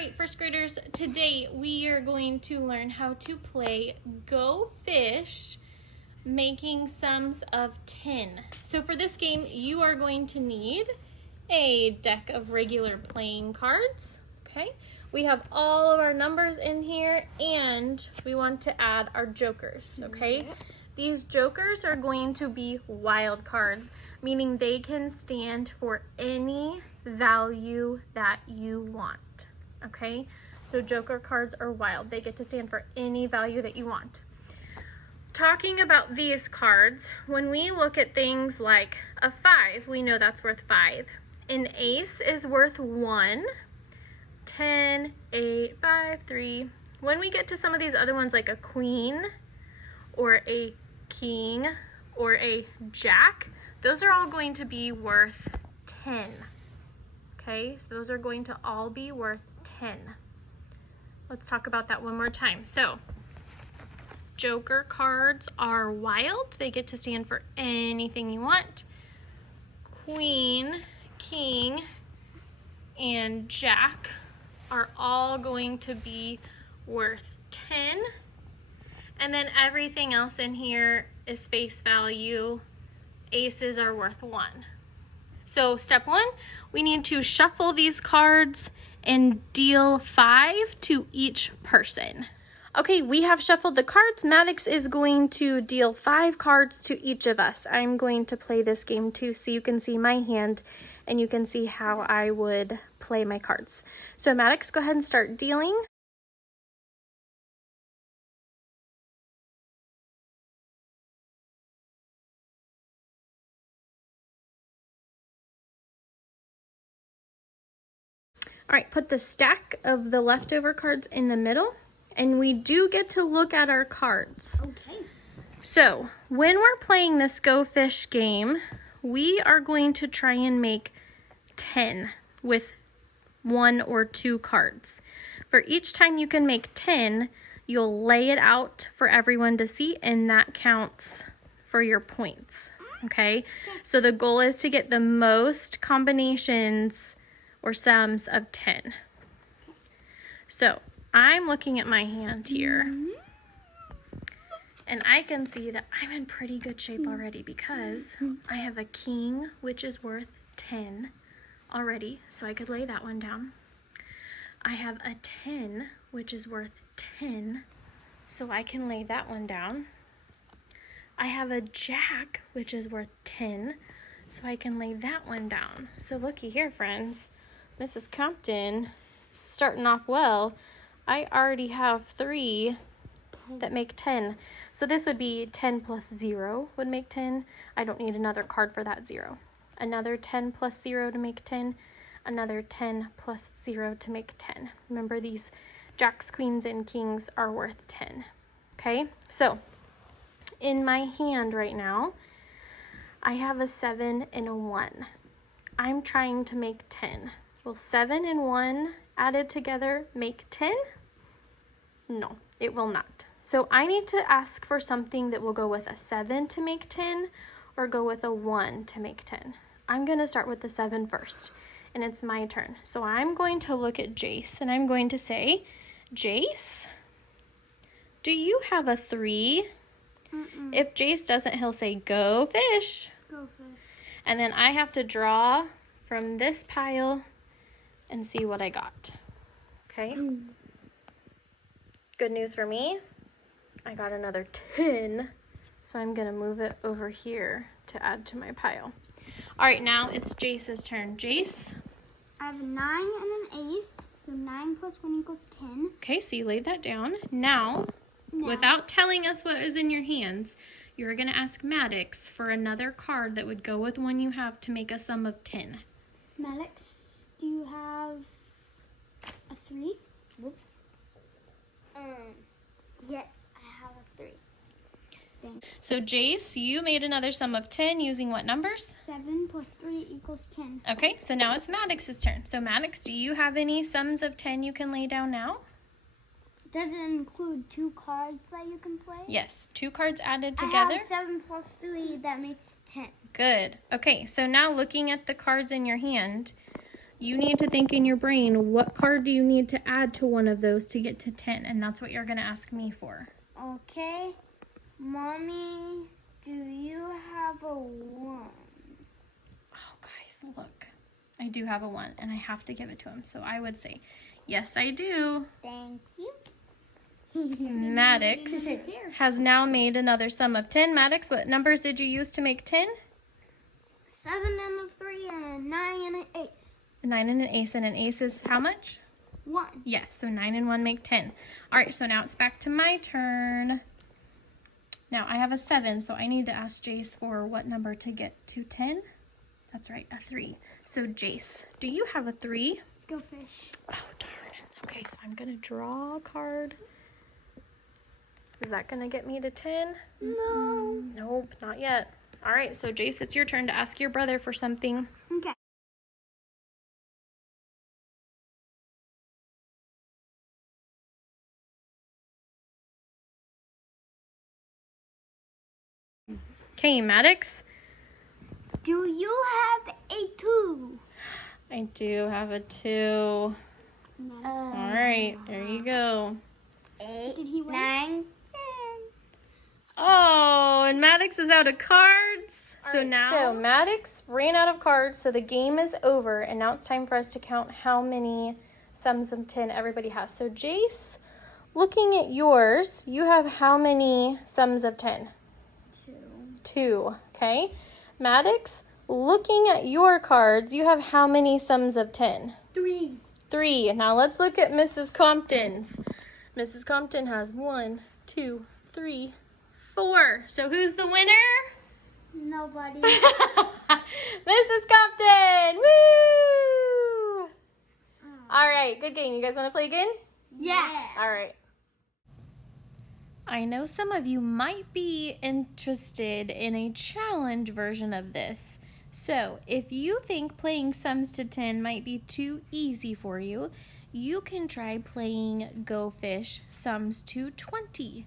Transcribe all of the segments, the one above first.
right, first graders, today we are going to learn how to play Go Fish, making sums of 10. So for this game, you are going to need a deck of regular playing cards, okay? We have all of our numbers in here, and we want to add our jokers, okay? These jokers are going to be wild cards, meaning they can stand for any value that you want, okay? So joker cards are wild. They get to stand for any value that you want. Talking about these cards, when we look at things like a 5, we know that's worth 5. An ace is worth 1, 10, 8, 5, 3. When we get to some of these other ones like a queen or a king or a jack, those are all going to be worth 10. Okay, so those are going to all be worth 10. Let's talk about that one more time. So, joker cards are wild. They get to stand for anything you want. Queen, king, and jack are all going to be worth 10. And then everything else in here is face value. Aces are worth 1. So step 1, we need to shuffle these cards and deal 5 to each person. Okay, we have shuffled the cards. Maddox is going to deal 5 cards to each of us. I'm going to play this game too, so you can see my hand and you can see how I would play my cards. So Maddox, go ahead and start dealing. All right, put the stack of the leftover cards in the middle, and we do get to look at our cards. Okay. So when we're playing this Go Fish game, we are going to try and make 10 with 1 or 2 cards. For each time you can make 10, you'll lay it out for everyone to see, and that counts for your points, okay? So the goal is to get the most combinations or sums of 10. So I'm looking at my hand here, and I can see that I'm in pretty good shape already because I have a king, which is worth 10 already, so I could lay that one down. I have a 10, which is worth 10, so I can lay that one down. I have a jack, which is worth 10, so I can lay that one down. So looky here, friends. Mrs. Compton starting off well. I already have 3 that make 10. So this would be 10 plus 0 would make 10. I don't need another card for that 0. Another 10 plus 0 to make 10. Another 10 plus 0 to make 10. Remember, these jacks, queens, and kings are worth 10. Okay, so in my hand right now, I have a 7 and a 1. I'm trying to make 10. Will 7 and 1 added together make 10? No, it will not. So I need to ask for something that will go with a 7 to make 10 or go with a 1 to make 10. I'm going to start with the 7 first, and it's my turn. So I'm going to look at Jace, and I'm going to say, Jace, do you have a 3? If Jace doesn't, he'll say, go fish. Go fish. And then I have to draw from this pile and see what I got. Okay? Good news for me, I got another 10, so I'm gonna move it over here to add to my pile. All right, now it's Jace's turn. Jace? I have a 9 and an ace, so 9 plus 1 equals 10. Okay, so you laid that down. Now, without telling us what is in your hands, you're gonna ask Maddox for another card that would go with one you have to make a sum of 10. Maddox, do you have a 3? Yes, I have a 3. Thanks. So Jace, you made another sum of 10 using what numbers? 7 plus 3 equals 10. Okay, so now it's Maddox's turn. So Maddox, do you have any sums of 10 you can lay down now? Does it include 2 cards that you can play? Yes, 2 cards added together. I have 7 plus 3, that makes 10. Good. Okay, so now looking at the cards in your hand, you need to think in your brain, what card do you need to add to one of those to get to 10? And that's what you're going to ask me for. Okay. Mommy, do you have a 1? Oh, guys, look. I do have a 1, and I have to give it to him. So I would say, yes, I do. Thank you. Maddox has now made another sum of 10. Maddox, what numbers did you use to make 10? 7 and a 3 and a 9 and an ace. 9 and an ace, and an ace is how much? 1. Yes, so 9 and 1 make 10. All right, so now it's back to my turn. Now I have a 7, so I need to ask Jace for what number to get to 10? That's right, a 3. So Jace, do you have a 3? Go fish. Oh, darn. Okay, so I'm going to draw a card. Is that going to get me to 10? No. Nope, not yet. All right, so Jace, it's your turn to ask your brother for something. Okay. Okay, Maddox. Do you have a 2? I do have a 2. All right, there you go. 8. Did he win? 9. 10. Oh, and Maddox is out of cards. So now- Maddox ran out of cards, so the game is over, and now it's time for us to count how many sums of 10 everybody has. So Jace, looking at yours, you have how many sums of 10? 2. 2, okay? Maddox, looking at your cards, you have how many sums of 10? 3. 3. Now let's look at Mrs. Compton's. Mrs. Compton has 1, 2, 3, 4. So who's the winner? Nobody. Mrs. Compton! Woo! All right, good game. You guys want to play again? Yeah. All right. I know some of you might be interested in a challenge version of this. So, if you think playing sums to 10 might be too easy for you, you can try playing Go Fish sums to 20.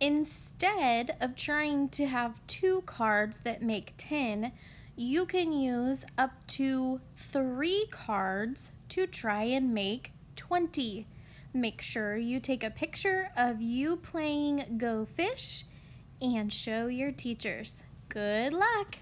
Instead of trying to have 2 cards that make 10, you can use up to 3 cards to try and make 20. Make sure you take a picture of you playing Go Fish and show your teachers. Good luck!